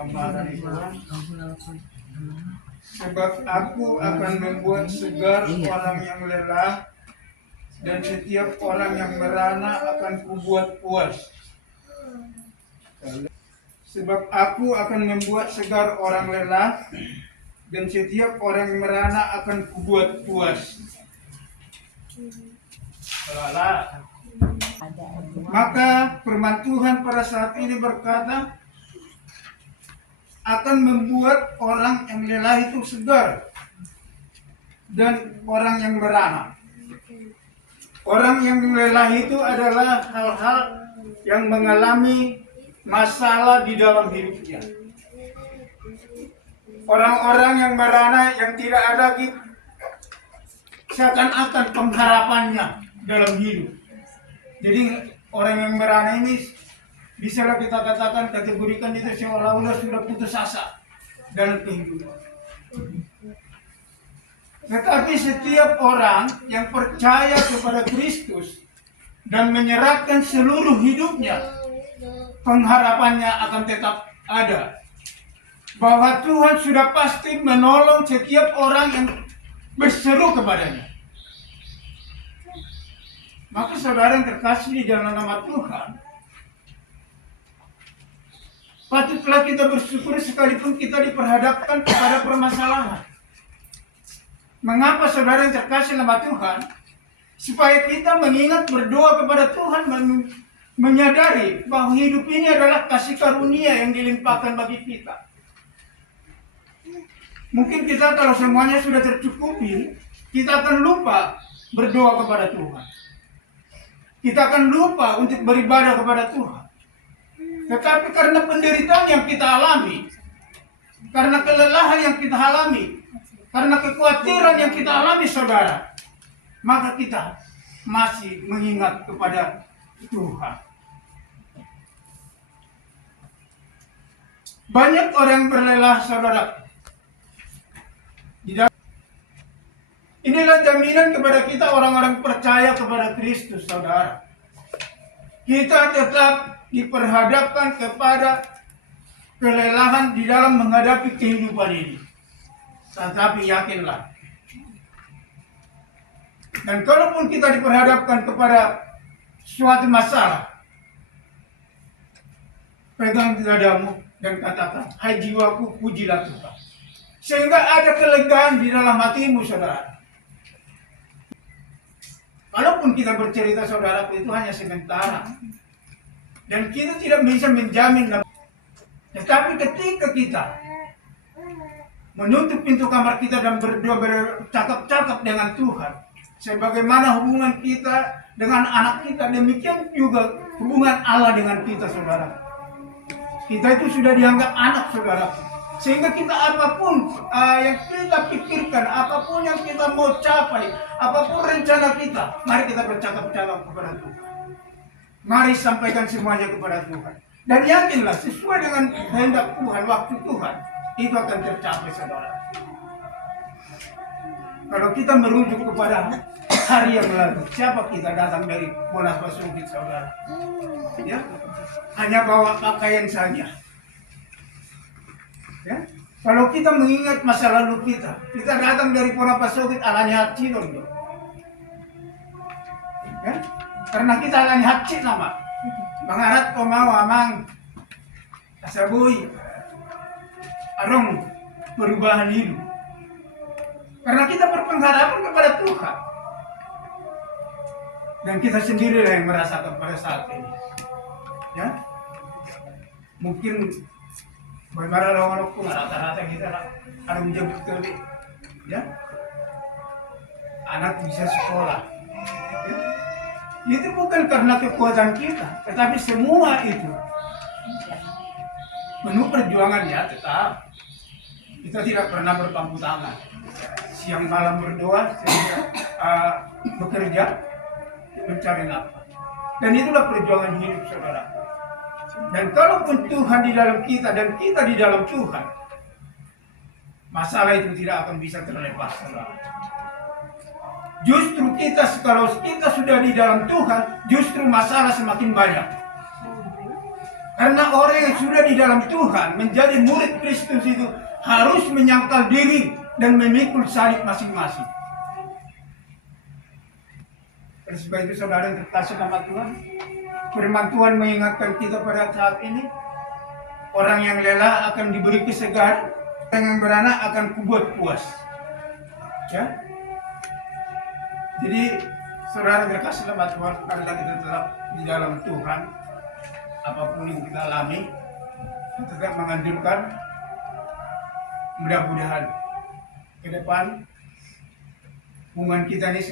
gambaran itu. Sebab aku akan membuat segar orang yang lelah, dan setiap orang yang merana akan kubuat puas. Sebab aku akan membuat segar orang lelah, dan setiap orang yang merana akan kubuat puas. Lelah. Maka firman Tuhan pada saat ini berkata, akan membuat orang yang lelah itu segar, dan orang yang merana. Orang yang lelah itu adalah hal-hal yang mengalami masalah di dalam hidupnya. Orang-orang yang merana, yang tidak ada lagi seakan-akan pengharapannya dalam hidup. Jadi orang yang merana ini bisalah kita katakan, kategorikan itu seolah-olah sudah putus asa dalam kehidupan. Tetapi setiap orang yang percaya kepada Kristus dan menyerahkan seluruh hidupnya, pengharapannya akan tetap ada. Bahwa Tuhan sudah pasti menolong setiap orang yang berseru kepadanya. Maka saudara yang terkasih di dalam nama Tuhan, patutlah kita bersyukur sekalipun kita diperhadapkan kepada permasalahan. Mengapa saudara yang terkasih nama Tuhan? Supaya kita mengingat berdoa kepada Tuhan, menyadari bahwa hidup ini adalah kasih karunia yang dilimpahkan bagi kita. Mungkin kita kalau semuanya sudah tercukupi, kita akan lupa berdoa kepada Tuhan. Kita akan lupa untuk beribadah kepada Tuhan. Tetapi karena penderitaan yang kita alami, karena kelelahan yang kita alami, karena kekhawatiran yang kita alami saudara, maka kita masih mengingat kepada Tuhan. Banyak orang berlelah saudara. Inilah jaminan kepada kita orang-orang percaya kepada Kristus saudara. Kita tetap diperhadapkan kepada kelelahan di dalam menghadapi kehidupan ini. Tetapi yakinlah, dan kalaupun kita diperhadapkan kepada suatu masalah, pegang dadamu dan katakan, hai jiwaku, pujilah Tuhan. Sehingga ada kelegaan di dalam hatimu saudara. Kalaupun kita bercerita saudara, itu hanya sementara, dan kita tidak bisa menjamin. Tetapi ketika kita menutup pintu kamar kita dan berdoa, bercakap-cakap dengan Tuhan, sebagaimana hubungan kita dengan anak kita, demikian juga hubungan Allah dengan kita saudara. Kita itu sudah dianggap anak saudara, sehingga kita apapun yang kita pikirkan, apapun yang kita mau capai, apapun rencana kita, mari kita bercakap-cakap kepada Tuhan. Mari sampaikan semuanya kepada Tuhan. Dan yakinlah sesuai dengan kehendak Tuhan, waktu Tuhan, itu akan tercapai saudara. Kalau kita merujuk kepada hari yang lalu, siapa kita datang dari Monas Basungkit saudara? Ya, hanya bawa pakaian saja. Ya, kalau kita mengingat masa lalu kita datang dari Monas Basungkit alanya hati dong. Ya, karena kita alanya hati nama. Mangarat ko mau amang asaboy arong perubahan hidup. Karena kita berpengharapan kepada Tuhan. Dan kita sendiri yang merasakan pada saat ini. Ya, mungkin bagaimana orang-orang pun rata-rata kita ada menjadi betul, ya, anak bisa sekolah. Ya. Itu bukan karena kekuatan kita, tetapi semua itu penuh perjuangan ya tetap. Kita tidak pernah berpangku tangan. Siang malam berdoa, sehingga bekerja, mencari nafkah. Dan itulah perjuangan hidup saudara. Dan kalaupun Tuhan di dalam kita dan kita di dalam Tuhan, masalah itu tidak akan bisa terlepas saudara. Justru kita, kalau kita sudah di dalam Tuhan, justru masalah semakin banyak. Karena orang yang sudah di dalam Tuhan menjadi murid Kristus itu harus menyangkal diri dan memikul salib masing-masing. Oleh sebab itu saudara yang terkasih nama Tuhan, firman Tuhan mengingatkan kita pada saat ini, orang yang lelah akan diberi kesegaran, orang yang beranak akan kubuat puas. Ya. Jadi saudara yang terkasih nama Tuhan, karena kita tetap di dalam Tuhan, apapun yang kita alami, kita tetap menganjurkan mudah-mudahan ke depan hubungan kita ini